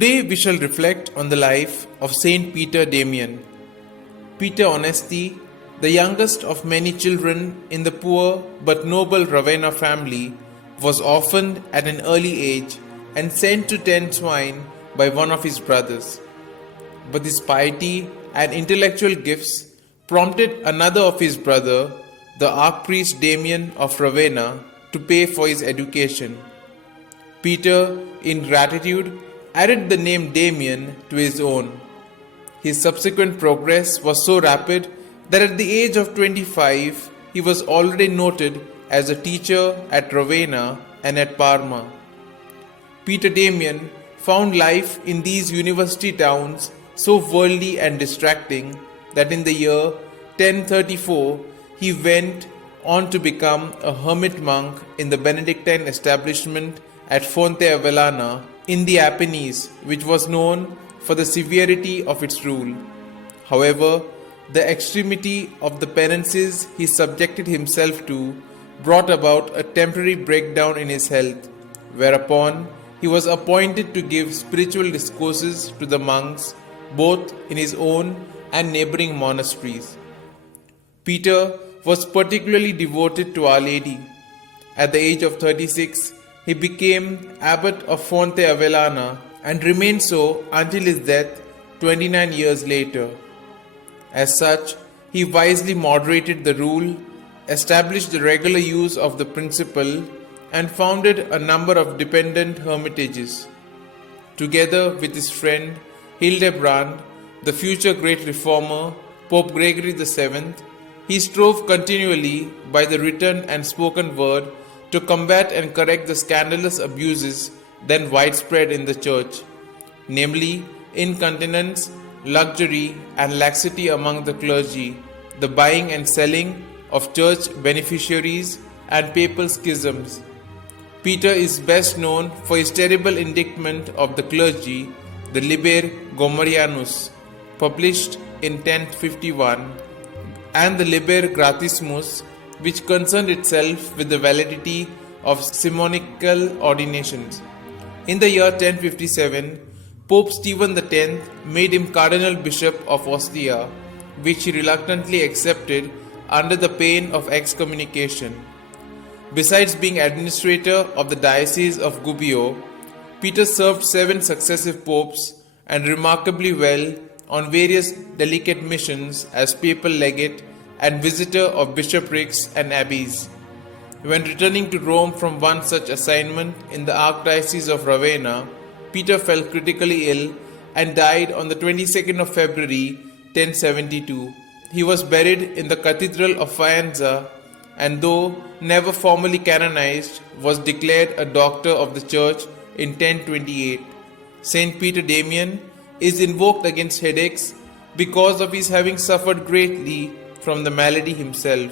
Today we shall reflect on the life of St Peter Damian. Peter Onesti, the youngest of many children in the poor but noble Ravenna family, was orphaned at an early age and sent to tend swine by one of his brothers. But his piety and intellectual gifts prompted another of his brother, the archpriest Damian of Ravenna, to pay for his education. Peter, in gratitude, added the name Damian to his own. His subsequent progress was so rapid that at the age of 25, he was already noted as a teacher at Ravenna and at Parma. Peter Damian found life in these university towns so worldly and distracting that in the year 1034 he went on to become a hermit monk in the Benedictine establishment at Fonte Avellana in the Apennines, which was known for the severity of its rule. However, the extremity of the penances he subjected himself to brought about a temporary breakdown in his health, whereupon he was appointed to give spiritual discourses to the monks both in his own and neighboring monasteries. Peter was particularly devoted to Our Lady. At the age of 36, he became abbot of Fonte Avellana and remained so until his death 29 years later. As such, he wisely moderated the rule, established the regular use of the principle, and founded a number of dependent hermitages. Together with his friend Hildebrand, the future great reformer, Pope Gregory VII, he strove continually by the written and spoken word to combat and correct the scandalous abuses then widespread in the Church, namely incontinence, luxury, and laxity among the clergy, the buying and selling of church beneficiaries, and papal schisms. Peter is best known for his terrible indictment of the clergy, the Liber Gomarianus, published in 1051, and the Liber Gratissimus, which concerned itself with the validity of simonical ordinations. In the year 1057, Pope Stephen X made him Cardinal Bishop of Ostia, which he reluctantly accepted under the pain of excommunication. Besides being administrator of the Diocese of Gubbio, Peter served 7 successive popes and remarkably well on various delicate missions as papal legate and visitor of bishoprics and abbeys. When returning to Rome from one such assignment in the Archdiocese of Ravenna, Peter fell critically ill and died on the 22nd of February 1072. He was buried in the Cathedral of Faenza and, though never formally canonized, was declared a doctor of the Church in 1028. St. Peter Damian is invoked against headaches because of his having suffered greatly from the malady himself.